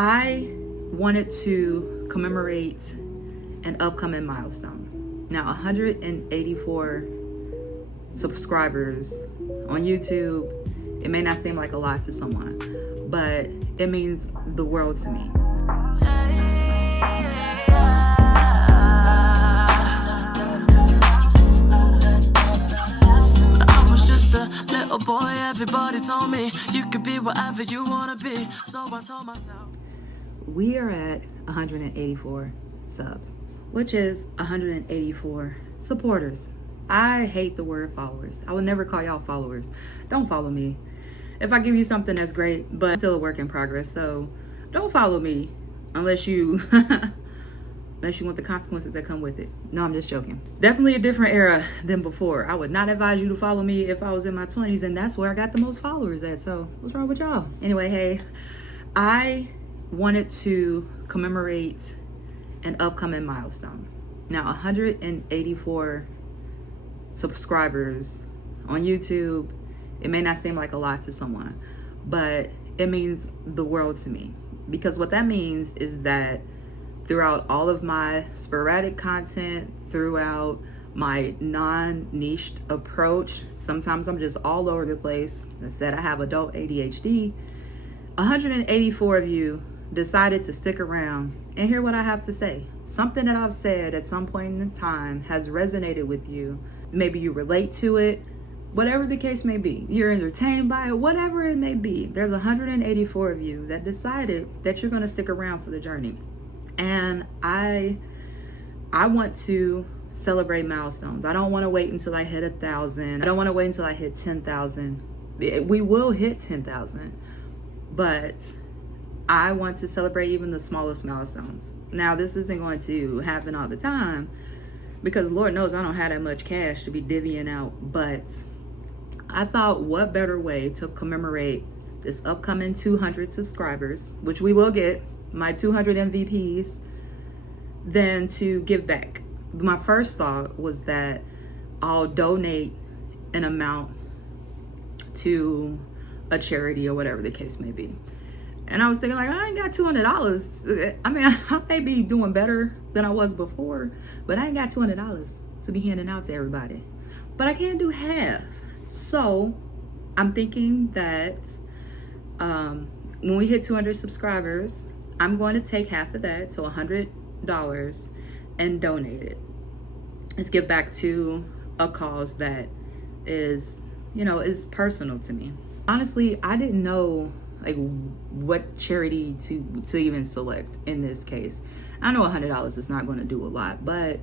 I wanted to commemorate an upcoming milestone. Now, 184 subscribers on YouTube, it may not seem like a lot to someone, but it means the world to me. I was just a little boy, everybody told me you could be whatever you wanna be, so I told myself. We are at 184 subs, which is 184 supporters. I hate the word followers. I would never call y'all followers. Don't follow me. If I give you something, that's great, but still a work in progress. So don't follow me unless you unless you want the consequences that come with it. No, I'm just joking. Definitely a different era than before. I would not advise you to follow me if I was in my 20s, and that's where I got the most followers at. So what's wrong with y'all? Anyway, hey, I wanted to commemorate an upcoming milestone. Now, 184 subscribers on YouTube, it may not seem like a lot to someone, but it means the world to me, because what that means is that throughout all of my sporadic content, throughout my non-niched approach, sometimes I'm just all over the place. I said I have adult ADHD. 184 of you decided to stick around and hear what I have to say. Something that I've said at some point in time has resonated with you. Maybe you relate to it, whatever the case may be. You're entertained by it, whatever it may be. There's 184 of you that decided that you're going to stick around for the journey. And I want to celebrate milestones. I don't want to wait until I hit 1,000. I don't want to wait until I hit 10,000. We will hit 10,000, but I want to celebrate even the smallest milestones. Now, this isn't going to happen all the time, because Lord knows I don't have that much cash to be divvying out, but I thought, what better way to commemorate this upcoming 200 subscribers, which we will get, my 200 MVPs, than to give back. My first thought was that I'll donate an amount to a charity or whatever the case may be. And I was thinking, like, I ain't got $200. I mean, I may be doing better than I was before, but I ain't got $200 to be handing out to everybody. But I can't do half. So I'm thinking that when we hit 200 subscribers, I'm going to take half of that, so $100, and donate it. Let's get back to a cause that is, is personal to me. Honestly, I didn't know like what charity to even select in this case. I know $100 is not going to do a lot, but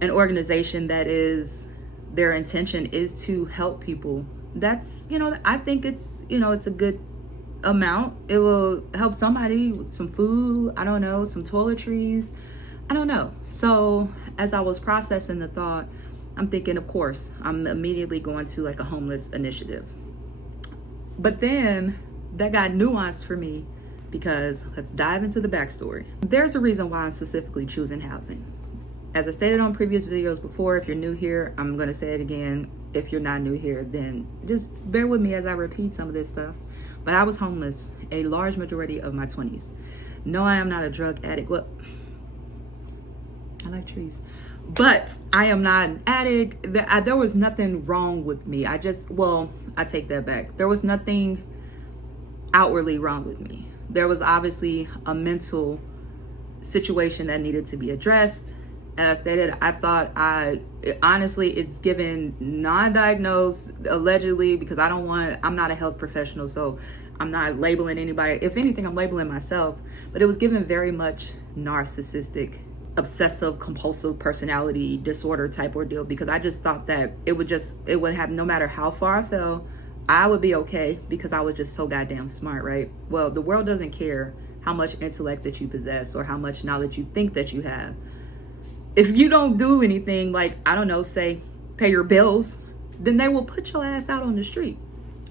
an organization that is, their intention is to help people, that's, I think it's, it's a good amount. It will help somebody with some food, I don't know, some toiletries, I don't know. So as I was processing the thought, I'm thinking, of course, I'm immediately going to like a homeless initiative. But then that got nuanced for me, because let's dive into the backstory. There's a reason why I'm specifically choosing housing. As I stated on previous videos before, if you're new here, I'm going to say it again. If you're not new here, then just bear with me as I repeat some of this stuff. But I was homeless a large majority of my 20s. No, I am not a drug addict. Well, I like trees. But I am not an addict. There was nothing wrong with me. I take that back. There was nothing outwardly wrong with me. There was obviously a mental situation that needed to be addressed. As I stated, I thought honestly, it's given non-diagnosed, allegedly, because I'm not a health professional, so I'm not labeling anybody. If anything, I'm labeling myself, but it was given very much narcissistic, obsessive compulsive personality disorder type ordeal, because I just thought that it would have, no matter how far I fell, I would be okay, because I was just so goddamn smart, right? Well, the world doesn't care how much intellect that you possess or how much knowledge you think that you have. If you don't do anything, like, I don't know, say pay your bills, then they will put your ass out on the street.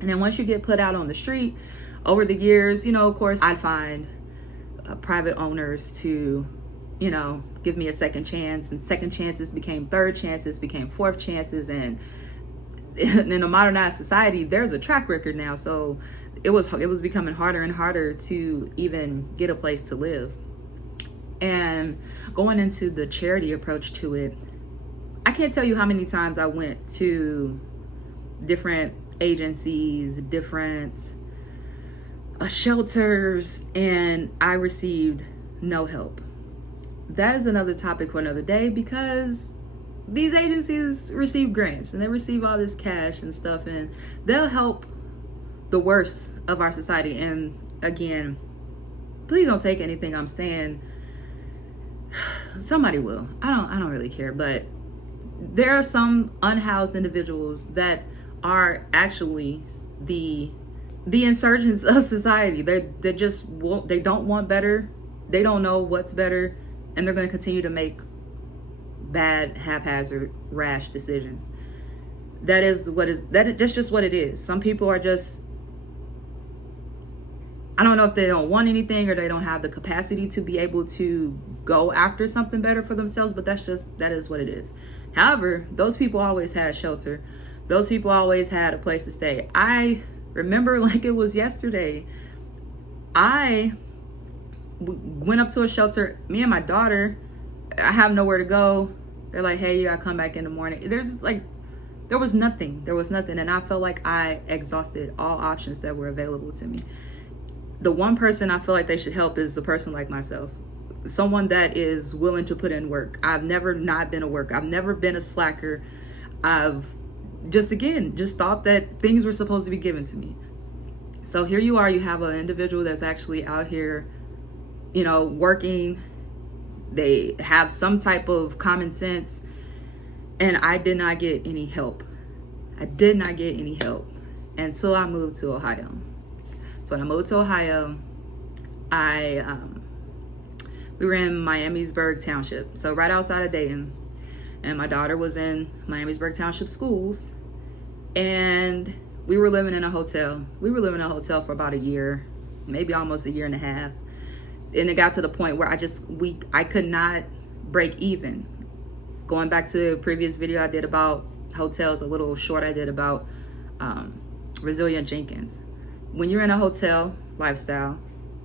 And then once you get put out on the street, over the years, of course, I'd find private owners to, give me a second chance, and second chances became third chances, became fourth chances, and in a modernized society, there's a track record now. So it was becoming harder and harder to even get a place to live. And going into the charity approach to it, I can't tell you how many times I went to different agencies, different shelters, and I received no help. That is another topic for another day, because these agencies receive grants and they receive all this cash and stuff, and they'll help the worst of our society. And again, please don't take anything I'm saying. Somebody will. I don't really care, but there are some unhoused individuals that are actually the insurgents of society. They just won't, they don't want better. They don't know what's better, and they're going to continue to make bad, haphazard, rash decisions. That's just what it is. Some people are just, I don't know if they don't want anything or they don't have the capacity to be able to go after something better for themselves, but that is what it is. However, those people always had shelter. Those people always had a place to stay. I remember like it was yesterday. I went up to a shelter, me and my daughter. I have nowhere to go. They're like, hey, you gotta come back in the morning. There's just like, there was nothing. And I felt like I exhausted all options that were available to me. The one person I feel like they should help is a person like myself. Someone that is willing to put in work. I've never not been a worker. I've never been a slacker. I've just thought that things were supposed to be given to me. So here you are, you have an individual that's actually out here, working. They have some type of common sense, and I did not get any help. Until I moved to Ohio. So when I moved to Ohio, we were in Miamisburg Township, so right outside of Dayton, and my daughter was in Miamisburg Township schools, and we were living in a hotel. We were living in a hotel for about a year, maybe almost a year and a half, and it got to the point where I could not break even. Going back to a previous video I did about hotels, a little short I did about Resilient Jenkins. When you're in a hotel lifestyle,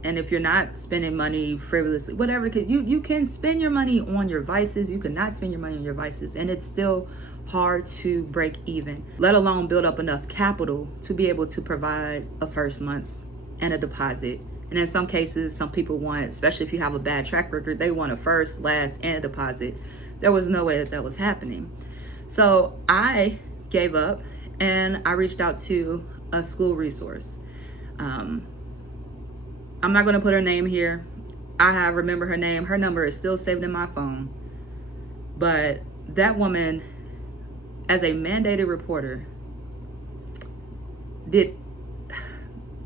and if you're not spending money frivolously, whatever, because you can spend your money on your vices, you cannot spend your money on your vices, and it's still hard to break even, let alone build up enough capital to be able to provide a first month's and a deposit. And in some cases, some people want, especially if you have a bad track record, they want a first, last, and a deposit. There was no way that was happening. So I gave up, and I reached out to a school resource. I'm not going to put her name here. I remember her name. Her number is still saved in my phone. But that woman, as a mandated reporter,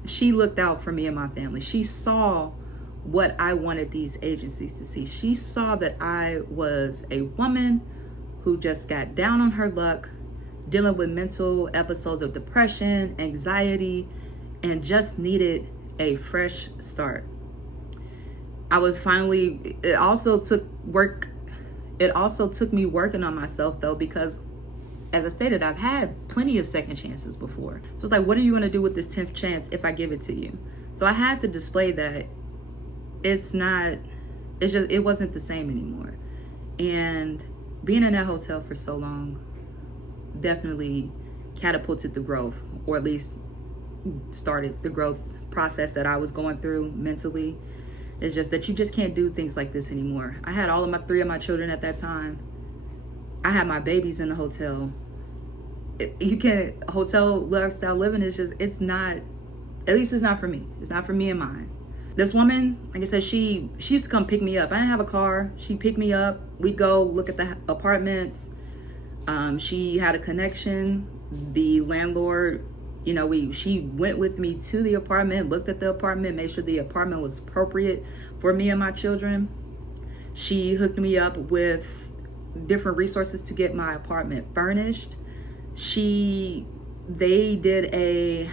she looked out for me and my family. She saw what I wanted these agencies to see. She saw that I was a woman who just got down on her luck, dealing with mental episodes of depression, anxiety, and just needed a fresh start. It also took me working on myself, though, because as I stated, I've had plenty of second chances before. So it's like, what are you going to do with this 10th chance if I give it to you? So I had to display that it wasn't the same anymore. And being in that hotel for so long definitely catapulted the growth, or at least started the growth process that I was going through mentally. It's just that you just can't do things like this anymore. I had three of my children at that time. I had my babies in the hotel. Hotel lifestyle living is just, it's not for me. It's not for me and mine. This woman, like I said, she used to come pick me up. I didn't have a car. She'd pick me up. We'd go look at the apartments. She had a connection. The landlord, she went with me to the apartment, looked at the apartment, made sure the apartment was appropriate for me and my children. She hooked me up with different resources to get my apartment furnished. They did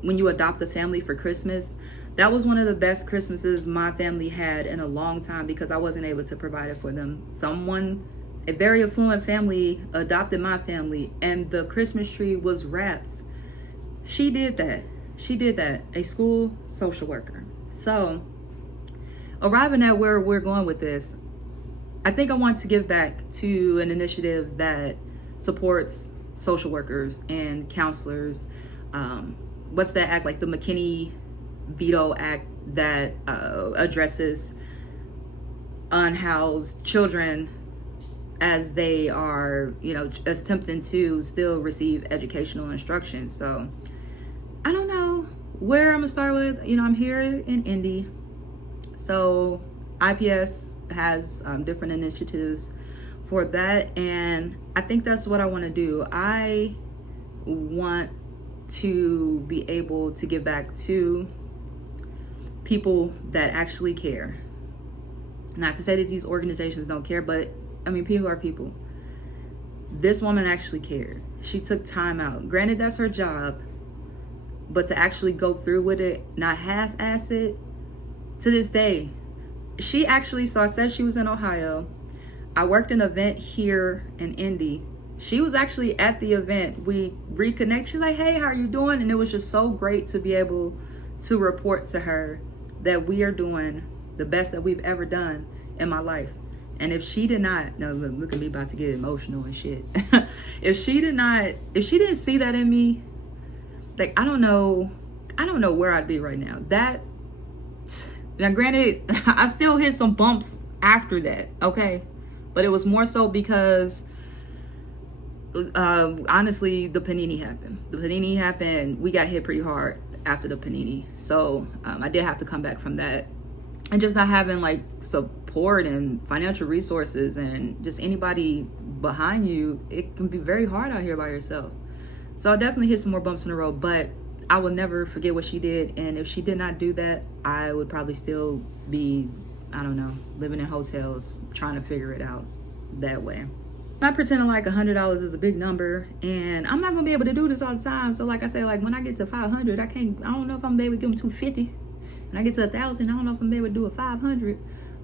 when you adopt a family for Christmas, that was one of the best Christmases my family had in a long time, because I wasn't able to provide it for them. A very affluent family adopted my family, and the Christmas tree was wrapped. She did that. she did that, a school social worker. So arriving at where we're going with this, I think I want to give back to an initiative that supports social workers and counselors. What's that act, like the McKinney Veto Act, that addresses unhoused children as they are, attempting to still receive educational instruction. So I don't know where I'm gonna start with. I'm here in Indy, so IPS has different initiatives for that, and I think that's what I want to do. I want to be able to give back to people that actually care. Not to say that these organizations don't care, but people are people. This woman actually cared. She took time out. Granted, that's her job, but to actually go through with it, not half-ass it, to this day. She actually, so I said she was in Ohio. I worked an event here in Indy. She was actually at the event. We reconnect. She's like, hey, how are you doing? And it was just so great to be able to report to her that we are doing the best that we've ever done in my life. And if she did not, no, look at me about to get emotional and shit. if she didn't see that in me, like, I don't know where I'd be right now. Now granted, I still hit some bumps after that, okay? But it was more so because honestly, the panini happened. We got hit pretty hard after the panini. So I did have to come back from that. And just not having like support and financial resources and just anybody behind you, it can be very hard out here by yourself. So I definitely hit some more bumps in the road, but I will never forget what she did. And if she did not do that, I would probably still be, I don't know, living in hotels, trying to figure it out that way. I'm not pretending like $100 is a big number, and I'm not gonna be able to do this all the time. So like I say, like when I get to 500, I don't know if I'm gonna be able to give them 250. When I get to 1,000, I don't know if I'm gonna be able to do a 500.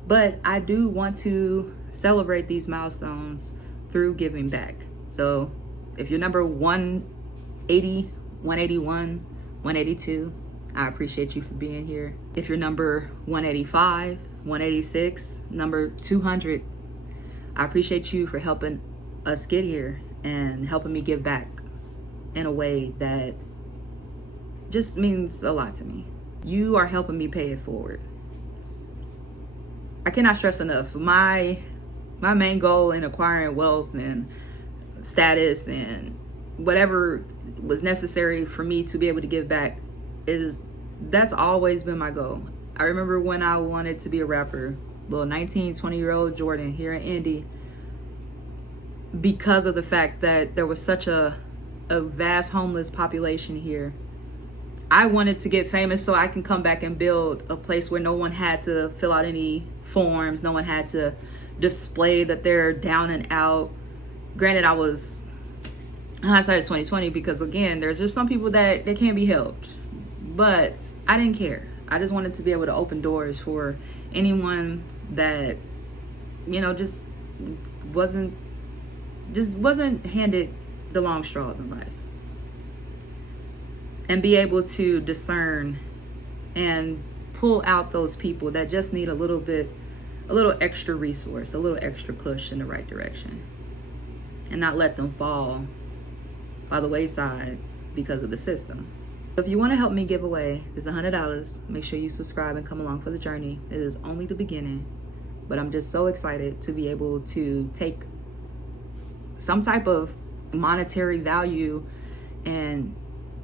But I do want to celebrate these milestones through giving back. So if you're number 180, 181, 182, I appreciate you for being here. If you're number 185, 186, number 200, I appreciate you for helping us get here and helping me give back in a way that just means a lot to me. You are helping me pay it forward. I cannot stress enough, my main goal in acquiring wealth and status and whatever was necessary for me to be able to give back that's always been my goal. I remember when I wanted to be a rapper, little 19, 20-year-old Jordan here in Indy, because of the fact that there was such a vast homeless population here. I wanted to get famous so I can come back and build a place where no one had to fill out any forms, no one had to display that they're down and out. Granted, hindsight is 2020, because again, there's just some people that they can't be helped. But I didn't care. I just wanted to be able to open doors for anyone that, just wasn't handed the long straws in life. And be able to discern and pull out those people that just need a little extra resource, a little extra push in the right direction. And not let them fall by the wayside because of the system. If you want to help me give away this $100, make sure you subscribe and come along for the journey. It is only the beginning, but I'm just so excited to be able to take some type of monetary value and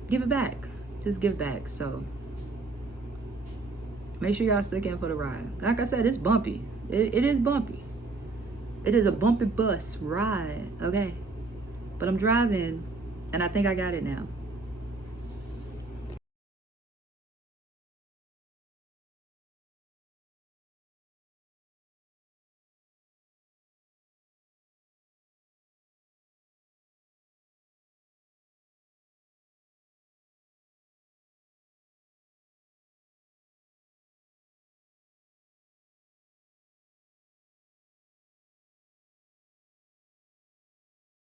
give it back. Just give back. So make sure y'all stick in for the ride. Like I said, it's bumpy. It is bumpy. It is a bumpy bus ride, okay? But I'm driving, and I think I got it now.